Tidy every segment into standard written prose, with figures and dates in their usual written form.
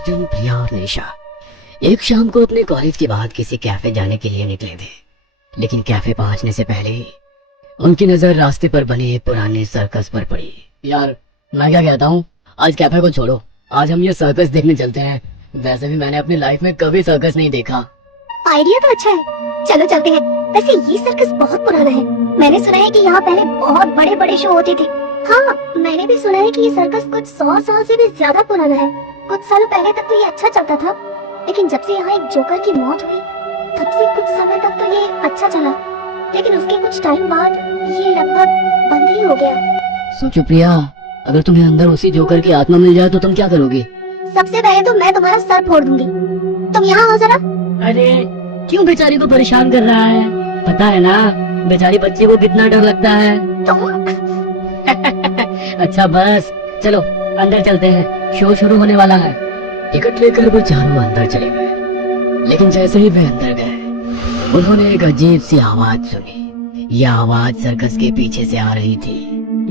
अर्जुन, प्रिया और निशा एक शाम को अपने कॉलेज के बाद किसी कैफे जाने के लिए निकले थे, लेकिन कैफे पहुंचने से पहले ही उनकी नजर रास्ते पर बने पुराने सर्कस पर पड़ी। यार मैं क्या कहता हूँ, आज कैफे को छोड़ो, आज हम ये सर्कस देखने चलते हैं। वैसे भी मैंने अपनी लाइफ में कभी सर्कस नहीं देखा। आइडिया तो अच्छा है, चलो चलते हैं। वैसे ये सर्कस बहुत पुराना है, मैंने सुना है कि यहाँ पहले बहुत बड़े बड़े शो होते थे। हाँ, मैंने भी सुना है कि ये सर्कस कुछ 100 साल से भी ज्यादा पुराना है। कुछ सालों पहले तक तो ये अच्छा चलता था, लेकिन जब से यहाँ एक जोकर की मौत हुई तब से कुछ समय तक तो ये अच्छा चला, लेकिन उसके कुछ टाइम बाद ये लगभग बंद ही हो गया। सोचो प्रिया, अगर तुम्हें अंदर उसी जोकर की आत्मा मिल जाए तो तुम क्या करोगी? सबसे पहले तो मैं तुम्हारा सर फोड़ दूंगी। तुम यहाँ आओ जरा। अरे क्यों बेचारी को परेशान कर रहा है? पता है ना बेचारी बच्ची को कितना डर लगता है। अच्छा बस चलो अंदर चलते हैं, शो शुरू होने वाला है। टिकट लेकर वो चारों अंदर चले गए, लेकिन जैसे ही वे अंदर गए उन्होंने एक अजीब सी आवाज सुनी। यह आवाज सर्कस के पीछे से आ रही थी।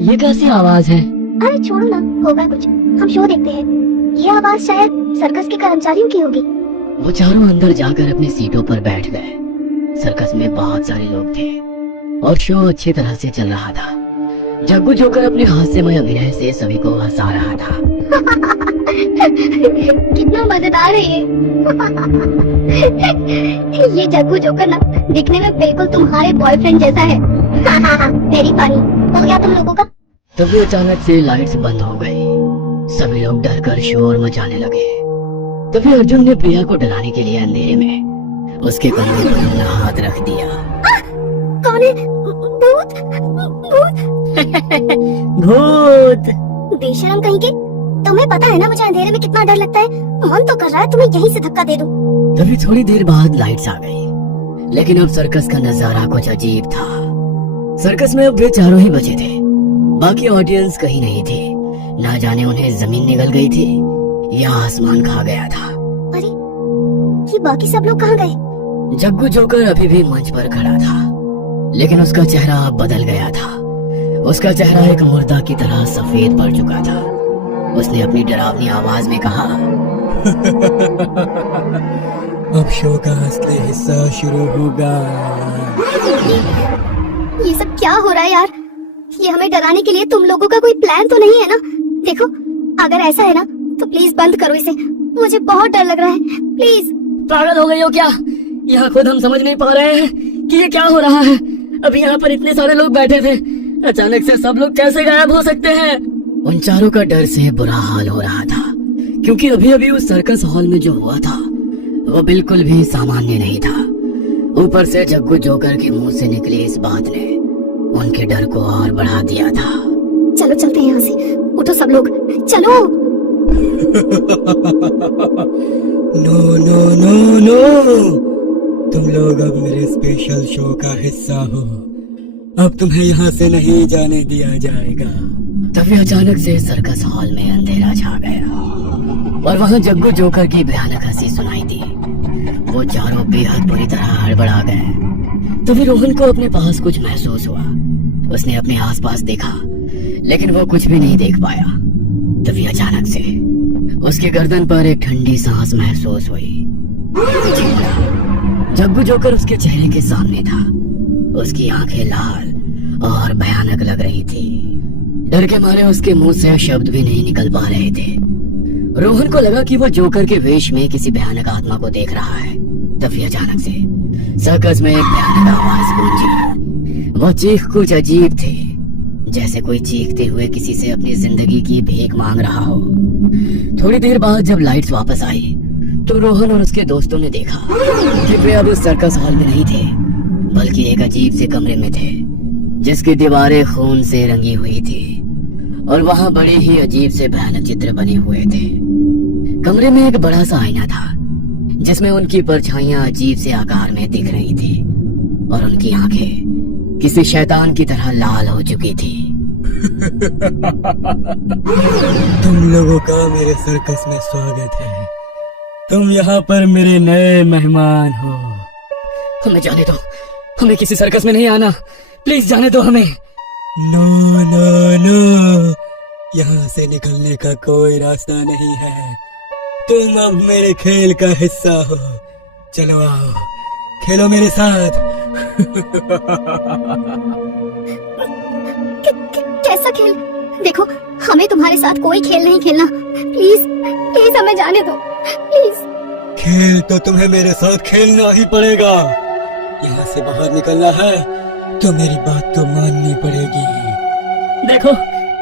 ये कैसी आवाज है? अरे छोड़ो ना, होगा कुछ, हम शो देखते हैं। ये आवाज शायद सर्कस के कर्मचारियों की होगी। वो चारों अंदर जाकर अपनी सीटों पर बैठ गए। सर्कस में बहुत सारे लोग थे और शो अच्छी तरह से चल रहा था। जग्गू जोकर अपने हास्यमय अभिनय से सभी को हंसा रहा था। कितना मजेदार है ये। ये जग्गू जोकर ना दिखने में बिल्कुल तुम्हारे बॉयफ्रेंड जैसा है। Very funny. हो गया तुम लोगों का? तभी अचानक से लाइट्स बंद हो गई। सभी लोग डरकर शोर मचाने लगे। तभी अर्जुन ने प्रिया को डराने के लिए अंधेरे में उसके कंधे पर अपना हाथ रख दिया। कौन है? भूत? भूत? भूत! बेशरम कहीं के। तुम्हें पता है ना मुझे अंधेरे में कितना डर लगता है। मन तो कर रहा है तुम्हें यहीं से धक्का दे दूं। तभी थोड़ी देर बाद लाइट्स आ गई, लेकिन अब सर्कस का नजारा कुछ अजीब था। सर्कस में अब वे चारों ही बचे थे, बाकी ऑडियंस कहीं नहीं थे। ना जाने उन्हें जमीन निगल गई थी या आसमान खा गया था। अरे ये बाकी सब लोग कहाँ गए? जग्गू जोकर अभी भी मंच पर खड़ा था, लेकिन उसका चेहरा अब बदल गया था। उसका चेहरा एक मुर्दा की तरह सफेद पड़ चुका था। उसने अपनी डरावनी आवाज में कहा, अब शो का असली हिस्सा शुरू होगा। ये सब क्या हो रहा है यार? ये हमें डराने के लिए तुम लोगों का कोई प्लान तो नहीं है ना? देखो, अगर ऐसा है ना तो प्लीज बंद करो इसे, मुझे बहुत डर लग रहा है। प्लीज। पागल हो गई हो क्या? यहाँ खुद हम समझ नहीं पा रहे हैं कि ये क्या हो रहा है। अभी यहाँ पर इतने सारे लोग बैठे थे, अचानक से सब लोग कैसे गायब हो सकते हैं? उन चारों का डर से बुरा हाल हो रहा था, क्योंकि अभी अभी उस सर्कस हॉल में जो हुआ था वो बिल्कुल भी सामान्य नहीं था। ऊपर से जग्गू जोकर के मुंह से निकली इस बात ने उनके डर को और बढ़ा दिया था। चलो चलते हैं यहाँ से, उठो सब लोग, चलो। नो नो नो नो, तुम लोग अब मेरे स्पेशल शो का हिस्सा हो। अब तुम्हें यहाँ से नहीं जाने दिया जाएगा। तभी अचानक से सर्कस हॉल में अंधेरा छा गया और वहाँ जग्गू जोकर की भयानक हंसी सुनाई दी। वो चारों बेहद बुरी तरह हड़बड़ा गए। तभी रोहन को अपने पास कुछ महसूस हुआ। उसने अपने आसपास देखा, लेकिन वो कुछ भी नहीं देख पाया। तभी अचानक से उसके गर्दन पर एक ठंडी सांस महसूस हुई। जग्गू जोकर उसके चेहरे के सामने था। उसकी आंखें लाल और भयानक लग रही थी। डर के मारे उसके मुंह से शब्द भी नहीं निकल पा रहे थे। रोहन को लगा कि वो जोकर के वेश में किसी भयानक आत्मा को देख रहा है। तभी अचानक से सर्कस में एक भयानक आवाज गूंजी। वो चीख कुछ अजीब थी, जैसे कोई चीखते हुए किसी से अपनी जिंदगी की भीख मांग रहा हो। थोड़ी देर बाद जब लाइट्स वापस आई तो रोहन और उसके दोस्तों ने देखा कि वे अब उस सर्कस हॉल में नहीं थे, बल्कि एक अजीब से कमरे में थे, जिसकी दीवारें खून से रंगी हुई थी और वहाँ बड़े ही अजीब से भयानक चित्र बने हुए थे। कमरे में एक बड़ा सा आईना था, जिसमें उनकी परछाइयां अजीब से आकार में दिख रही थी और उनकी आंखें किसी शैतान की तरह लाल हो चुकी थी। तुम लोगों का मेरे सर्कस में स्वागत है। तुम यहाँ पर मेरे नए मेहमान हो। हमें जाने दो, हमें किसी सर्कस में नहीं आना, प्लीज जाने दो हमें। नो नो नो, यहाँ से निकलने का कोई रास्ता नहीं है। तुम अब मेरे खेल का हिस्सा हो। चलो आओ, खेलो मेरे साथ। कैसा खेल? देखो, हमें तुम्हारे साथ कोई खेल नहीं खेलना। प्लीज प्लीज हमें जाने दो, प्लीज। खेल तो तुम्हें मेरे साथ खेलना ही पड़ेगा। यहाँ से बाहर निकलना है तो मेरी बात तो माननी पड़ेगी। देखो,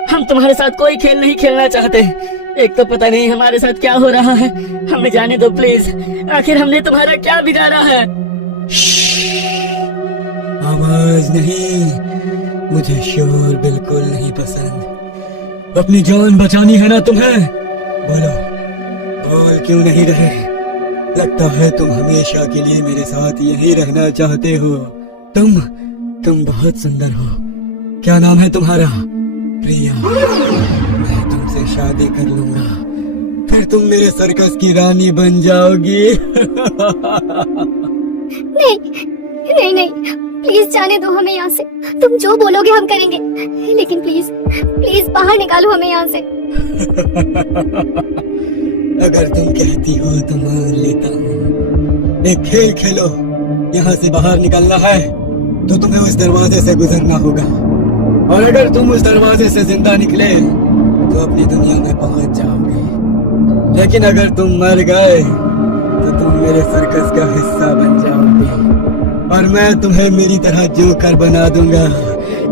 हम तुम्हारे साथ कोई खेल नहीं खेलना चाहते। एक तो पता नहीं हमारे साथ क्या हो रहा है। हमें जाने दो प्लीज। आखिर हमने तुम्हारा क्या बिगाड़ा है? आवाज नहीं, मुझे शोर बिल्कुल नहीं पसंद। अपनी जान बचानी है ना तुम्हें? बोलो, बोल क्यों नहीं रहे? लगता है तुम हमेशा के लिए मेरे साथ यही रहना चाहते हो। तुम बहुत सुंदर हो। क्या नाम है तुम्हारा? प्रिया। मैं तुमसे शादी कर लूंगा, फिर तुम मेरे सर्कस की रानी बन जाओगी। नहीं नहीं नहीं, प्लीज जाने दो हमें यहाँ से। तुम जो बोलोगे हम करेंगे, लेकिन प्लीज प्लीज बाहर निकालो हमें यहाँ से। अगर तुम कहती हो तो मान लेता हूँ। एक खेल खेलो। यहाँ से बाहर निकलना है तो तुम्हें उस दरवाजे से गुजरना होगा, और अगर तुम उस दरवाजे से जिंदा निकले तो अपनी दुनिया में पहुंच जाओगे। लेकिन अगर तुम मर गए तो तुम मेरे सर्कस का हिस्सा बन जाओगे, और मैं तुम्हें मेरी तरह जोकर बना दूंगा।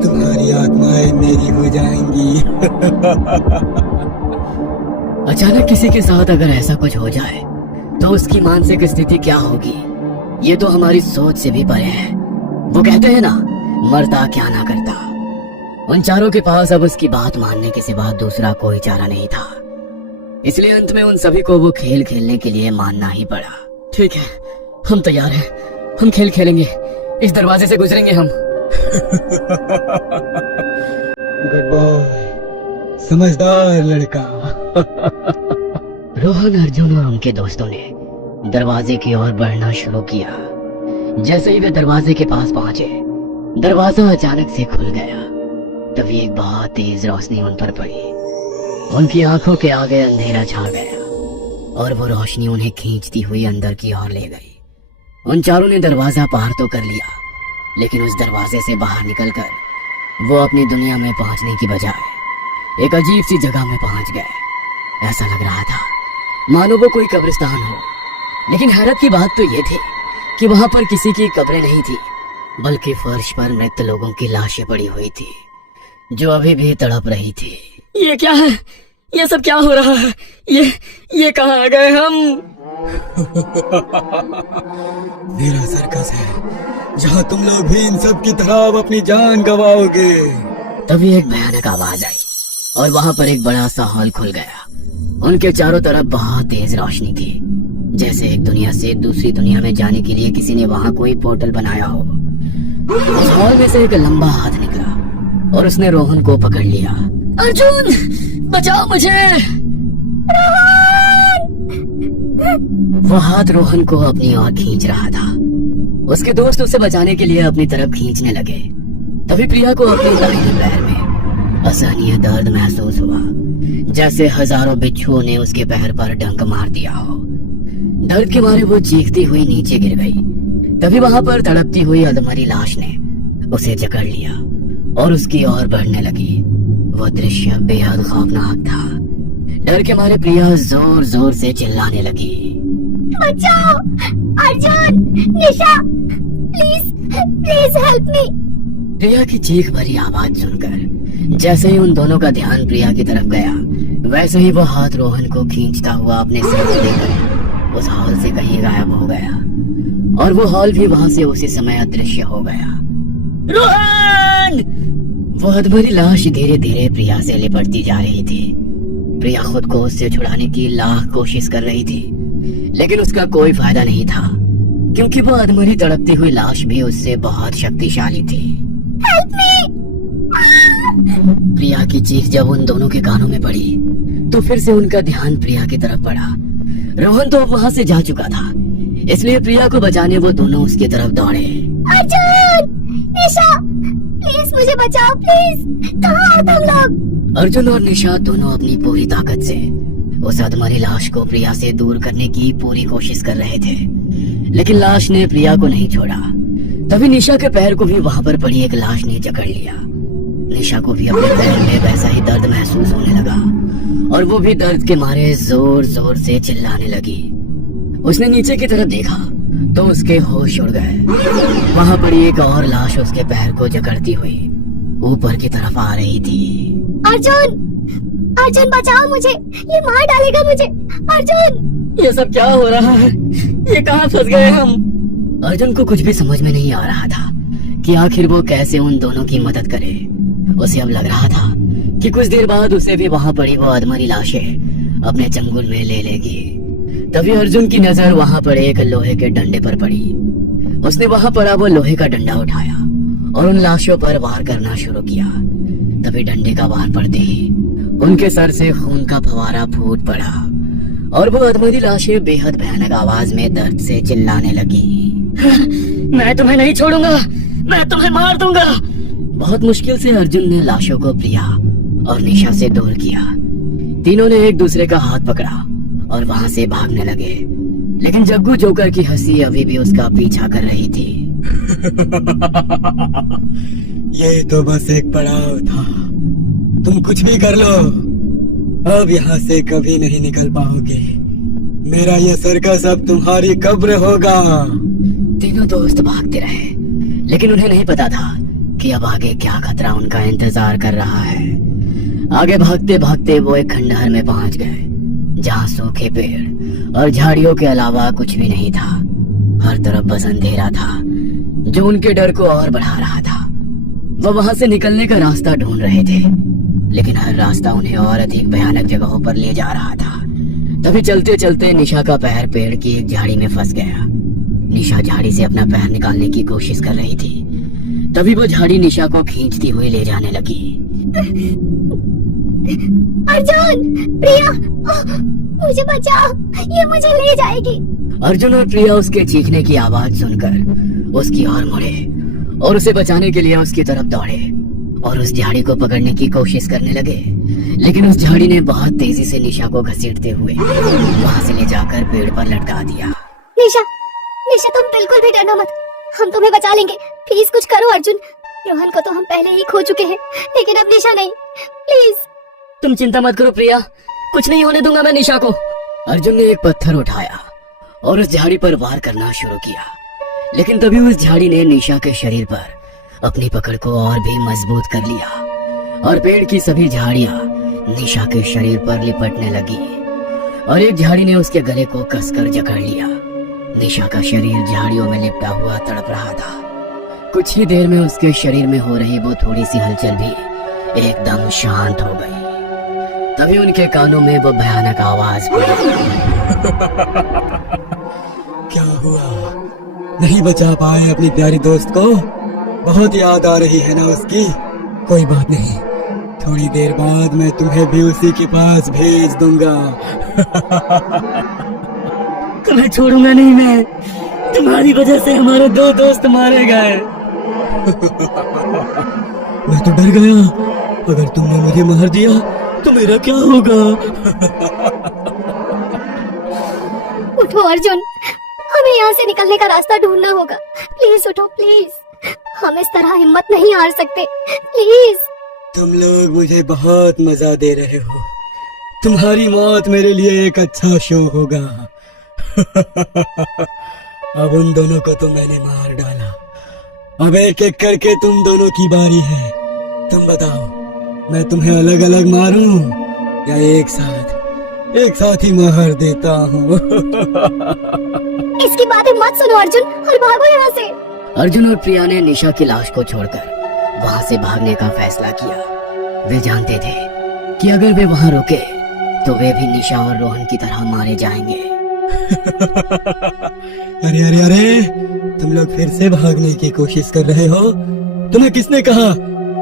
तुम्हारी आत्माएं मेरी हो जाएंगी। अचानक किसी के साथ अगर ऐसा कुछ हो जाए तो उसकी मानसिक स्थिति क्या होगी, ये तो हमारी सोच से भी परे है। वो कहते हैं ना, मरता क्या ना करता। उन चारों के पास अब उसकी बात मानने के सिवा दूसरा कोई चारा नहीं था। इसलिए अंत में उन सभी को वो खेल खेलने के लिए मानना ही पड़ा। ठीक है, हम तैयार हैं। हम खेल खेलेंगे। इस दरवाजे से गुजरेंगे हम। गुड बॉय, समझदार लड़का। रोहन, अर्जुन और उनके दोस्तों ने दरवाजे की ओर बढ़ना शुरू किया। जैसे ही वे दरवाजे के पास पहुंचे, दरवाजा अचानक से खुल गया। तभी एक बहुत तेज रोशनी उन पर पड़ी। उनकी आंखों के आगे अंधेरा छा गया और वो रोशनी उन्हें खींचती हुई अंदर की ओर ले गई। उन चारों ने दरवाजा पार तो कर लिया, लेकिन उस दरवाजे से बाहर निकलकर वो अपनी दुनिया में पहुंचने की बजाय एक अजीब सी जगह में पहुंच गए। ऐसा लग रहा था मानो वो कोई कब्रिस्तान हो। लेकिन हैरत की बात तो ये थी कि वहां पर किसी की कब्रें नहीं थी, बल्कि फर्श पर मृत लोगों की लाशें पड़ी हुई थी, जो अभी भी तड़प रही थी। ये क्या है? ये सब क्या हो रहा है? ये कहाँ आ गए हम? मेरा सर्कस है जहाँ तुम लोग भी इन सब की तरह अब अपनी जान गवाओगे। तभी एक भयानक आवाज आई और वहां पर एक बड़ा सा हॉल खुल गया। उनके चारों तरफ बहुत तेज रोशनी थी, जैसे एक दुनिया से दूसरी दुनिया में जाने के लिए किसी ने वहां कोई पोर्टल बनाया हो। उस हॉल में से एक लंबा हाथ निकला और उसने रोहन को पकड़ लिया। अर्जुन, बचाओ मुझे! वो हाथ रोहन को अपनी ओर खींच रहा था। उसके दोस्त उसे बचाने के लिए अपनी तरफ खींचने लगे। तभी प्रिया को अपने दाहिने पैर में असहनीय दर्द महसूस हुआ, जैसे हजारों बिच्छुओं ने उसके पैर पर डंक मार दिया हो। दर्द के मारे वो चीखती हुई नीचे गिर गई। तभी वहां पर तड़पती हुई अधमरी लाश ने उसे जकड़ लिया और उसकी ओर बढ़ने लगी। वो दृश्य बेहद खौफनाक था। डर के मारे प्रिया जोर जोर से चिल्लाने लगी। बचाओ! Arjun! Nisha! Please please help me! Priya की चीख भरी आवाज सुनकर जैसे ही उन दोनों का ध्यान प्रिया की तरफ गया, वैसे ही वो हाथ रोहन को खींचता हुआ अपने सिर से लेकर उस हॉल से कहीं गायब हो गया, और वो हॉल भी वहां से उसी समय अदृश्य हो गया। रोहन! वो अधमरी लाश धीरे धीरे प्रिया से लिपटती जा रही थी। प्रिया खुद को उससे छुड़ाने की लाख कोशिश कर रही थी, लेकिन उसका कोई फायदा नहीं था, क्योंकि वो अधमरी तड़पती हुई लाश भी उससे बहुत शक्तिशाली थी। Help me! प्रिया की चीख जब उन दोनों के कानों में पड़ी, तो फिर से उनका ध्यान प्रिया की तरफ पड़ा। रोहन तो वहां से जा चुका था, इसलिए प्रिया को बचाने वो दोनों उसकी तरफ दौड़े। अर्जुन! निशा! प्लीज मुझे बचाओ, प्लीज! कहाँ हो तुम लोग? अर्जुन और निशा दोनों अपनी पूरी ताकत से उस अधमरी लाश को प्रिया से दूर करने की पूरी कोशिश कर रहे थे, लेकिन लाश ने प्रिया को नहीं छोड़ा। तभी निशा के पैर को भी वहां पर पड़ी एक लाश ने जकड़ लिया। निशा को भी अपने पैर में वैसा ही दर्द महसूस होने लगा और वो भी दर्द के मारे जोर जोर से चिल्लाने लगी। उसने नीचे की तरफ देखा तो उसके होश उड़ गए। वहां पड़ी एक और लाश उसके पैर को जकड़ती हुई ऊपर की तरफ आ रही थी। अर्जुन, अर्जुन बचाओ मुझे, ये मार डालेगा मुझे। अर्जुन, ये सब क्या हो रहा है? ये कहाँ फंस गए हम? अर्जुन को कुछ भी समझ में नहीं आ रहा था कि आखिर वो कैसे उन दोनों की मदद करे। उसे अब लग रहा था कि कुछ देर बाद उसे भी वहां पड़ी वो अधमरी लाशें अपने चंगुल में ले लेगी। तभी अर्जुन की नजर वहां पड़े एक लोहे के डंडे पर पड़ी। उसने वहां पड़ा वो लोहे का डंडा उठाया और उन लाशों पर वार करना शुरू किया। तभी डंडे का वार पड़ते ही उनके सर से खून का फवारा फूट पड़ा और वो अधमरी लाशें बेहद भयानक आवाज में दर्द से चिल्लाने लगी। मैं तुम्हें नहीं छोड़ूंगा, मैं तुम्हें मार दूंगा। बहुत मुश्किल से अर्जुन ने लाशों को प्रिया और निशा से दूर किया। तीनों ने एक दूसरे का हाथ पकड़ा और वहां से भागने लगे, लेकिन जग्गू जोकर की हंसी अभी भी उसका पीछा कर रही थी। ये तो बस एक पड़ाव था, तुम कुछ भी कर लो, अब यहाँ से कभी नहीं निकल पाओगे। मेरा ये सर्कस अब तुम्हारी कब्र होगा। तीनों दोस्त भागते रहे, लेकिन उन्हें नहीं पता था कि अब आगे क्या खतरा उनका इंतजार कर रहा है। आगे भागते भागते वो एक खंडहर में पहुंच गए, जहाँ सूखे पेड़ और झाड़ियों के अलावा कुछ भी नहीं था। हर तरफ बस अंधेरा था, जो उनके डर को और बढ़ा रहा था। वो वहां से निकलने का रास्ता ढूंढ रहे थे, लेकिन हर रास्ता उन्हें और अधिक भयानक जगहों पर ले जा रहा था। तभी चलते चलते निशा का पैर पेड़ की एक झाड़ी में फंस गया। निशा झाड़ी से अपना पैर निकालने की कोशिश कर रही थी। तभी वो झाड़ी निशा को खींचती हुई ले जाने लगी। अर्जुन, प्रिया, मुझे बचाओ, ये मुझे ले जाएगी। अर्जुन और प्रिया उसके चीखने की आवाज सुनकर उसकी ओर मुड़े और उसे बचाने के लिए उसकी तरफ दौड़े और उस झाड़ी को पकड़ने की कोशिश करने लगे, लेकिन उस झाड़ी ने बहुत तेजी से निशा को घसीटते हुए वहां से ले जाकर पेड़ पर लटका दिया। निशा, निशा तुम बिल्कुल भी डरना मत, हम तुम्हें बचा लेंगे। प्लीज कुछ करो अर्जुन, रोहन को तो हम पहले ही खो चुके हैं, लेकिन अब निशा नहीं, प्लीज। तुम चिंता मत करो प्रिया, कुछ नहीं होने दूंगा मैं निशा को। अर्जुन ने एक पत्थर उठाया और उस झाड़ी पर वार करना शुरू किया, लेकिन तभी उस झाड़ी ने निशा के शरीर पर अपनी पकड़ को और भी मजबूत कर लिया और पेड़ की सभी झाड़ियां निशा के शरीर पर लिपटने लगी और एक झाड़ी ने उसके गले को कसकर जकड़ लिया। निशा का शरीर झाड़ियों में लिपटा हुआ तड़प रहा था। कुछ ही देर में उसके शरीर में हो रही वो थोड़ी सी हलचल भी एकदम शांत हो गई। तभी उनके कानों में वो भयानक आवाज पड़ी। क्या हुआ? नहीं बचा पाए अपनी प्यारी दोस्त को? बहुत याद आ रही है ना उसकी? कोई बात नहीं, थोड़ी देर बाद मैं तुम्हें भी उसी के पास भेज दूंगा। तुम्हें छोड़ूंगा नहीं मैं, तुम्हारी वजह से हमारे 2 दोस्त मारे गए। मैं तो डर गया, अगर तुमने मुझे मार दिया तो मेरा क्या होगा? उठो अर्जुन, हमें यहाँ से निकलने का रास्ता ढूंढना होगा। प्लीज उठो प्लीज, हम इस तरह हिम्मत नहीं हार सकते, प्लीज। तुम लोग मुझे बहुत मजा दे रहे हो, तुम्हारी मौत मेरे लिए एक अच्छा शो होगा। अब उन दोनों को तो मैंने मार डाला, अब एक एक करके तुम दोनों की बारी है। तुम बताओ, मैं तुम्हें अलग अलग मारूं या एक साथ ही मार देता हूँ। इसकी बातें मत सुनो अर्जुन और भागो यहाँ से। अर्जुन और प्रिया ने निशा की लाश को छोड़कर वहां से भागने का फैसला किया। वे जानते थे कि अगर वे वहां रुके तो वे भी निशा और रोहन की तरह मारे जाएंगे। अरे अरे अरे, तुम लोग फिर से भागने की कोशिश कर रहे हो? तुम्हें किसने कहा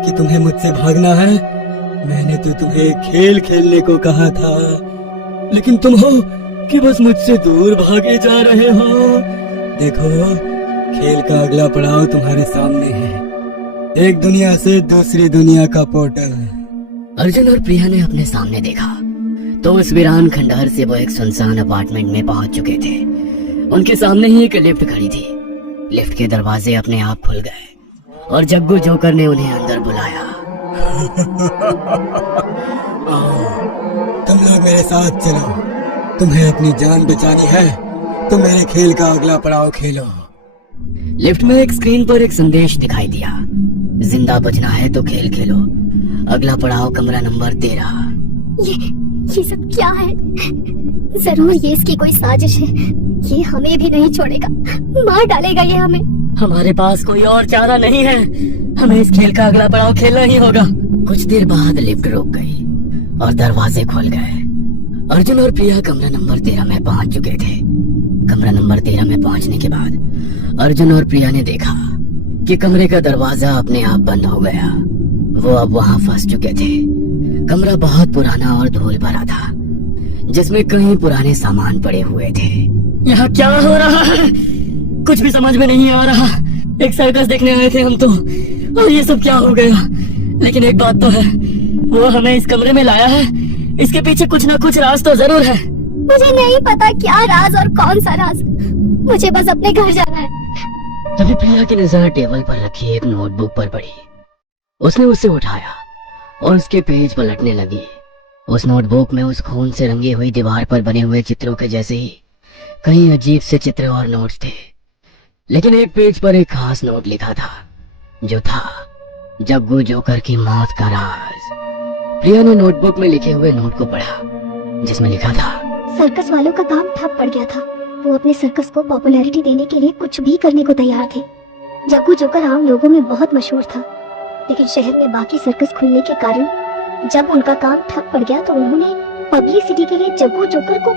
कि तुम्हें मुझसे भागना है? मैंने तो तुम्हें खेल खेलने को कहा था, लेकिन तुम हो कि बस मुझसे दूर भागे जा रहे हो। देखो, खेल का अगला पड़ाव तुम्हारे सामने है, एक दुनिया से दूसरी दुनिया का पोर्टल। अर्जुन और प्रिया ने अपने सामने देखा तो उस वीरान खंडहर से वो एक सुनसान अपार्टमेंट में पहुंच चुके थे। उनके सामने ही एक लिफ्ट खड़ी थी। लिफ्ट के दरवाजे अपने आप खुल गए और जग्गू जोकर ने उन्हें अंदर बुलाया। आओ, तुम लोग मेरे साथ चलो। तुम्हें अपनी जान बचानी है तो मेरे खेल का अगला पड़ाव खेलो। लिफ्ट में एक स्क्रीन पर एक संदेश दिखाई दिया, जिंदा बचना है तो खेल खेलो, अगला पड़ाव कमरा नंबर 13। ये सब क्या है? जरूर ये इसकी कोई साजिश है। ये हमें भी नहीं छोड़ेगा, मार डालेगा ये हमें। हमारे पास कोई और चारा नहीं है, हमें इस खेल का अगला पड़ाव खेलना ही होगा। कुछ देर बाद लिफ्ट रुक गई और दरवाजे खुल गए। अर्जुन और प्रिया कमरा नंबर 13 में पहुंच चुके थे। कमरा नंबर 13 में पहुंचने के बाद अर्जुन और प्रिया ने देखा कि कमरे का दरवाजा अपने आप बंद हो गया। वो अब वहां फंस चुके थे। कमरा बहुत पुराना और धूल भरा था, जिसमें कई पुराने सामान पड़े हुए थे। यहाँ क्या हो रहा है? कुछ भी समझ में नहीं आ रहा। एक सर्कस देखने आए थे हम तो, और ये सब क्या हो गया? लेकिन एक बात तो है, वो हमें इस कमरे में लाया है, इसके पीछे कुछ ना कुछ राज तो जरूर है। मुझे नहीं पता क्या राज और कौन सा राज, मुझे बस अपने घर जाना है। तभी प्रिया की नजर टेबल पर रखी एक नोटबुक पर पड़ी। उसने उसे उठाया और उसके पेज पलटने लगी। उस नोटबुक में उस खून से रंगी हुई दीवार पर बने हुए चित्रों के जैसे ही कई अजीब से चित्र और नोट्स थे, लेकिन एक पेज पर एक खास नोट लिखा था, जो था जग्गू जोकर की मौत का राज। प्रिया ने नोटबुक में लिखे हुए नोट को पढ़ा, जिसमें लिखा था, सर्कस वालों का काम ठप पड़ गया था। वो अपने सर्कस को पॉपुलैरिटी देने के लिए कुछ भी करने को तैयार थे। जग्गू जोकर आम लोगों में बहुत मशहूर था, लेकिन शहर में बाकी सर्कस खुलने के कारण जब उनका काम ठप पड़ गया तो उन्होंने पब्लिसिटी के लिए जग्गू जोकर को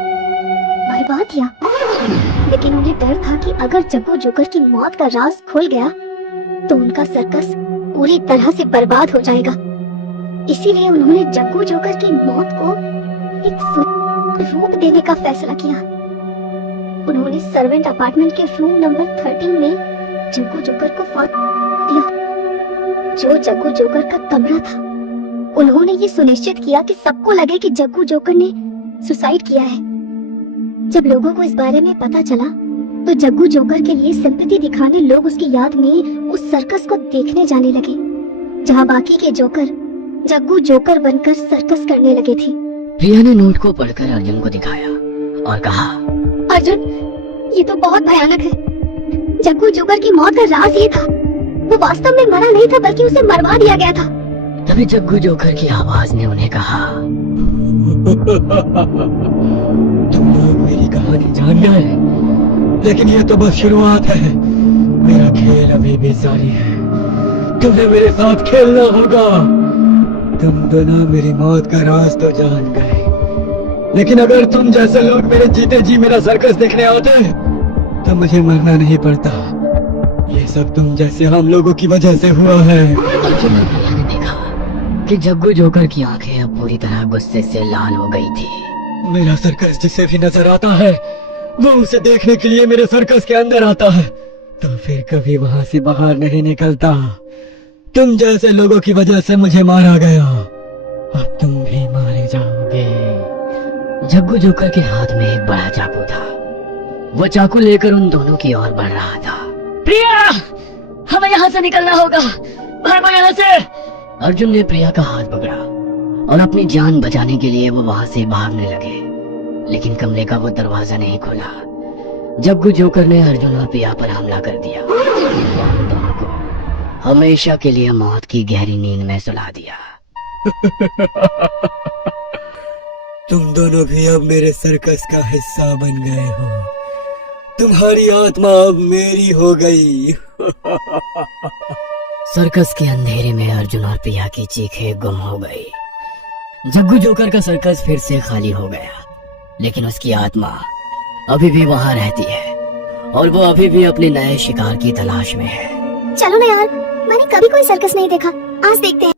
बर्बाद किया। लेकिन उन्हें डर था कि अगर जग्गू जोकर की मौत का राज खुल गया तो उनका सर्कस पूरी तरह से बर्बाद हो जाएगा। इसीलिए उन्होंने जग्गू जोकर की मौत को एक रूप देने का फैसला किया। उन्होंने सर्वेंट अपार्टमेंट के रूम नंबर 13 में जग्गू जोकर को फांस दिया, जो जग्गू जोकर का कमरा था। उन्होंने ये सुनिश्चित किया कि सबको लगे कि जग्गू जोकर ने सुसाइड किया है। जब लोगों को इस बारे में पता चला तो जग्गू जोकर के लिए सिंपैथी दिखाने लोग उसकी याद में उस सर्कस को देखने जाने लगे, जहां बाकी के जोकर जग्गू जोकर बनकर सर्कस करने लगे थे। प्रिया ने नोट को पढ़कर अर्जुन को दिखाया और कहा, अर्जुन, ये तो बहुत भयानक है। जग्गू जोकर की मौत का राज ये था, वो वास्तव में मरा नहीं था बल्कि उसे मरवा दिया गया था। तभी जग्गू जोकर की आवाज ने उन्हें कहा, तुम लोग मेरी कहानी जान गए, लेकिन ये तो बस शुरुआत है। मेरा खेल अभी भी जारी है। तुम्हें मेरे साथ खेलना होगा। तुम दोनों मेरी मौत का राज तो जान गए, लेकिन अगर तुम जैसे लोग मेरे जीते जी मेरा सर्कस देखने आते तो मुझे मरना नहीं पड़ता। ये सब तुम जैसे हम लोगों की वजह से हुआ है। अर्जुन और प्रिया ने देखा कि जग्गू जोकर की आंखें अब पूरी तरह गुस्से से लाल हो गई थी। मेरा सर्कस जिसे भी नजर आता है वो उसे देखने के लिए मेरे सर्कस के अंदर आता है, तो फिर कभी वहां से बाहर नहीं निकलता। तुम जैसे लोगों की वजह से मुझे मारा गया, अब तुम भी मारे जाओगे। जग्गू जोकर के हाथ में एक बड़ा चाकू था। वो चाकू लेकर उन दोनों की ओर बढ़ रहा था। प्रिया, हमें यहाँ से निकलना होगा, भागो यहाँ से। अर्जुन ने प्रिया का हाथ पकड़ा और अपनी जान बचाने के लिए वो वहां से भागने लगे, लेकिन कमरे का वो दरवाजा नहीं खुला। जग्गू जोकर ने अर्जुन और प्रिया पर हमला कर दिया, दोनों को हमेशा के लिए मौत की गहरी नींद में सुला दिया। तुम दोनों भी अब मेरे सर्कस का हिस्सा बन गए हो। तुम्हारी आत्मा अब मेरी हो गई। सर्कस के अंधेरे में अर्जुन और प्रिया की चीखें गुम हो गई। जग्गू जोकर का सर्कस फिर से खाली हो गया, लेकिन उसकी आत्मा अभी भी वहां रहती है और वो अभी भी अपने नए शिकार की तलाश में है। चलो ना यार, मैंने कभी कोई सर्कस नहीं देखा, आज देखते हैं।